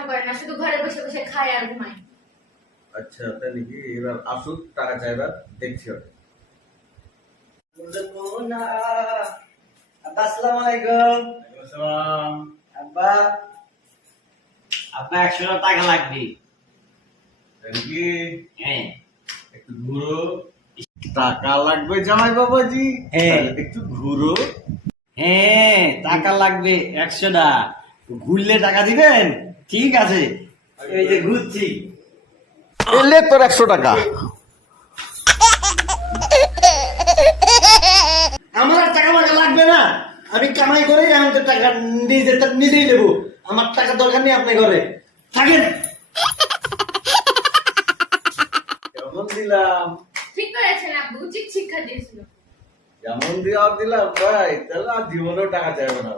কাম করে না, শুধু ঘরে বসে বসে খায় আর ঘুমায়। আচ্ছা তাই নাকি? এবার আসুক, টাকা চাইবার দেখছি ওটা। আব্বা আসসালামু আলাইকুম। আসসালাম। আব্বা আপনার 100 টাকা লাগবে। তাই নাকি? হ্যাঁ একটু ঘুরো। টাকা লাগবে জামাই বাবাজি? হ্যাঁ। তাহলে একটু ঘুরো। হ্যাঁ টাকা লাগবে 100টা। ঘুরলে টাকা দিবেন? ঠিক আছে, এই যে ঘুরছি। এলে তোর 100 টাকা। আমার আর টাকা মাকা লাগবে না, আমি কামাই করে এখন তো টাকা নিজেই দেবো। আমার টাকা দরকার নেই আপনার ঘরে থাকেন। কেমন দিলাম? ঠিক করেছেন আব্বু, উচিত শিক্ষা দিয়েছিল। যেমন দিলাম ভাই, তাহলে আর জীবনেও টাকা চাইবো না।